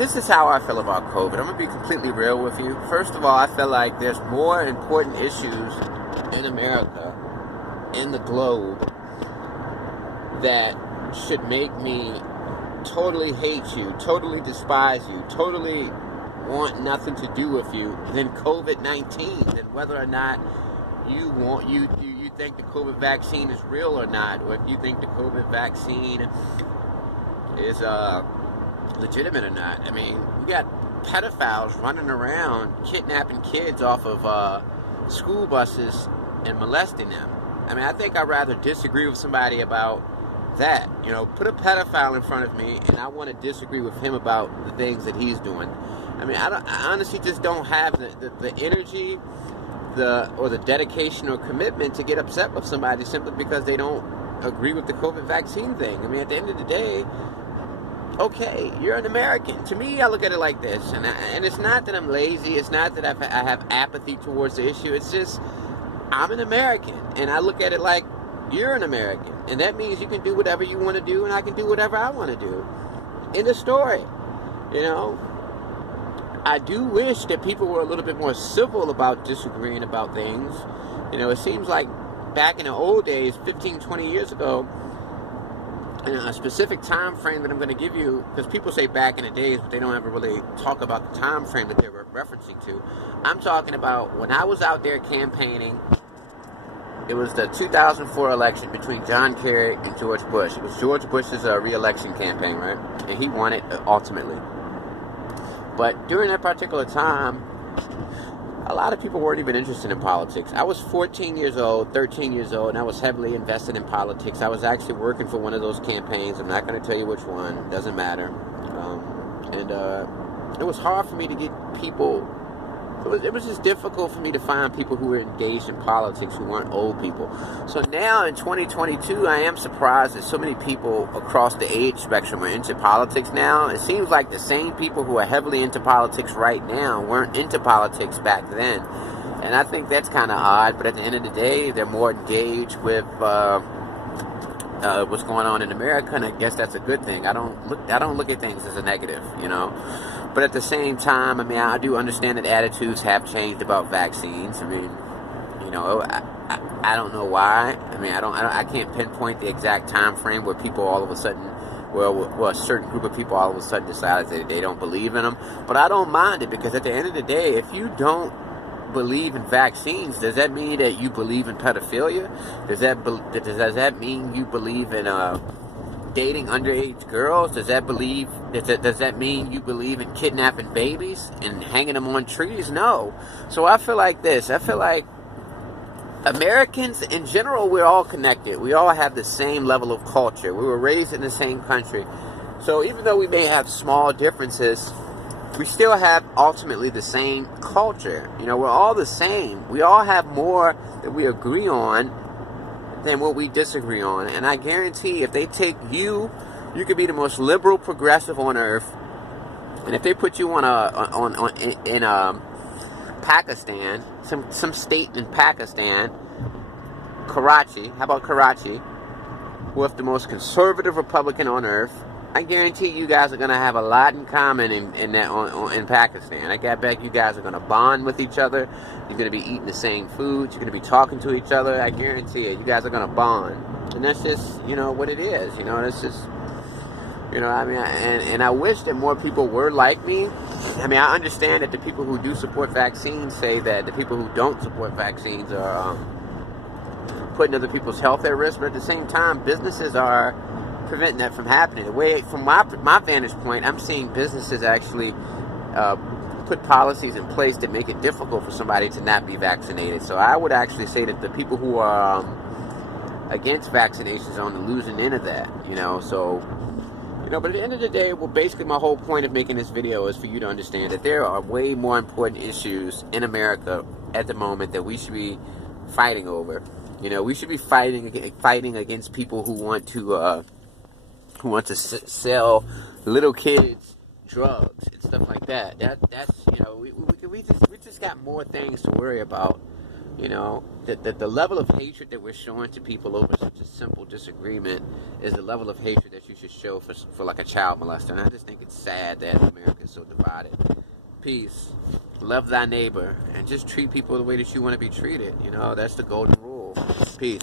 this is how I feel about COVID. I'm going to be completely real with you. First of all, I feel like there's more important issues in America, in the globe, that should make me totally hate you, totally despise you, totally want nothing to do with you than COVID-19, than whether or not you think the COVID vaccine is real or not, or if you think the COVID vaccine is legitimate or not. I mean, we got pedophiles running around kidnapping kids off of school buses and molesting them. I mean, I think I'd rather disagree with somebody about that. You know, put a pedophile in front of me and I want to disagree with him about the things that he's doing. I mean, I honestly just don't have the energy, or the dedication or commitment to get upset with somebody simply because they don't agree with the COVID vaccine thing. I mean, at the end of the day, okay, you're an American. To me, I look at it like this, and it's not that I'm lazy, it's not that I have apathy towards the issue, it's just, I'm an American, and I look at it like, you're an American, and that means you can do whatever you want to do, and I can do whatever I want to do. End of story, you know? I do wish that people were a little bit more civil about disagreeing about things. You know, it seems like back in the old days, 15, 20 years ago, in a specific time frame that I'm going to give you, because people say back in the days, but they don't ever really talk about the time frame that they were referencing to. I'm talking about when I was out there campaigning. It was the 2004 election between John Kerry and George Bush. It was George Bush's re-election campaign, right? And he won it ultimately. But during that particular time, a lot of people weren't even interested in politics. I was 14 years old, 13 years old, and I was heavily invested in politics. I was actually working for one of those campaigns. I'm not going to tell you which one. It doesn't matter. It was hard for me to get people. It was just difficult for me to find people who were engaged in politics who weren't old people. So now in 2022, I am surprised that so many people across the age spectrum are into politics now. It seems like the same people who are heavily into politics right now weren't into politics back then. And I think that's kind of odd, but at the end of the day, they're more engaged with what's going on in America, and I guess that's a good thing. I don't look at things as a negative, you know. But at the same time, I mean, I do understand that attitudes have changed about vaccines. I mean, you know, I don't know why. I mean, I can't pinpoint the exact time frame where people all of a sudden, well, a certain group of people all of a sudden decided that they don't believe in them. But I don't mind it, because at the end of the day, if you don't believe in vaccines, does that mean that you believe in pedophilia? Does that mean you believe in dating underage girls? Does that mean you believe in kidnapping babies and hanging them on trees? No. So I feel like this. I feel like Americans in general, we're all connected. We all have the same level of culture. We were raised in the same country. So even though we may have small differences, we still have ultimately the same culture. You know, we're all the same. We all have more that we agree on than what we disagree on. And I guarantee if they take you could be the most liberal progressive on earth, and if they put you in Pakistan, some state in Pakistan, Karachi, how about Karachi, with the most conservative Republican on earth, I guarantee you guys are going to have a lot in common in Pakistan. I bet you guys are going to bond with each other. You're going to be eating the same food. You're going to be talking to each other. I guarantee it. You guys are going to bond. And that's just, you know, what it is. You know, that's just, you know, I mean, and I wish that more people were like me. I mean, I understand that the people who do support vaccines say that the people who don't support vaccines are putting other people's health at risk. But at the same time, businesses are preventing that from happening. The way, from my vantage point, I'm seeing businesses actually put policies in place that make it difficult for somebody to not be vaccinated. So I would actually say that the people who are against vaccinations are on the losing end of that, you know. So, you know, but at the end of the day, well, basically my whole point of making this video is for you to understand that there are way more important issues in America at the moment that we should be fighting over. You know, we should be fighting against people who want to sell little kids drugs and stuff like that. That's, you know, we just got more things to worry about, You know, the level of hatred that we're showing to people over such a simple disagreement is the level of hatred that you should show for like a child molester. And I just think it's sad that America is so divided. Peace. Love thy neighbor. And just treat people the way that you want to be treated. You know, that's the golden rule. Peace.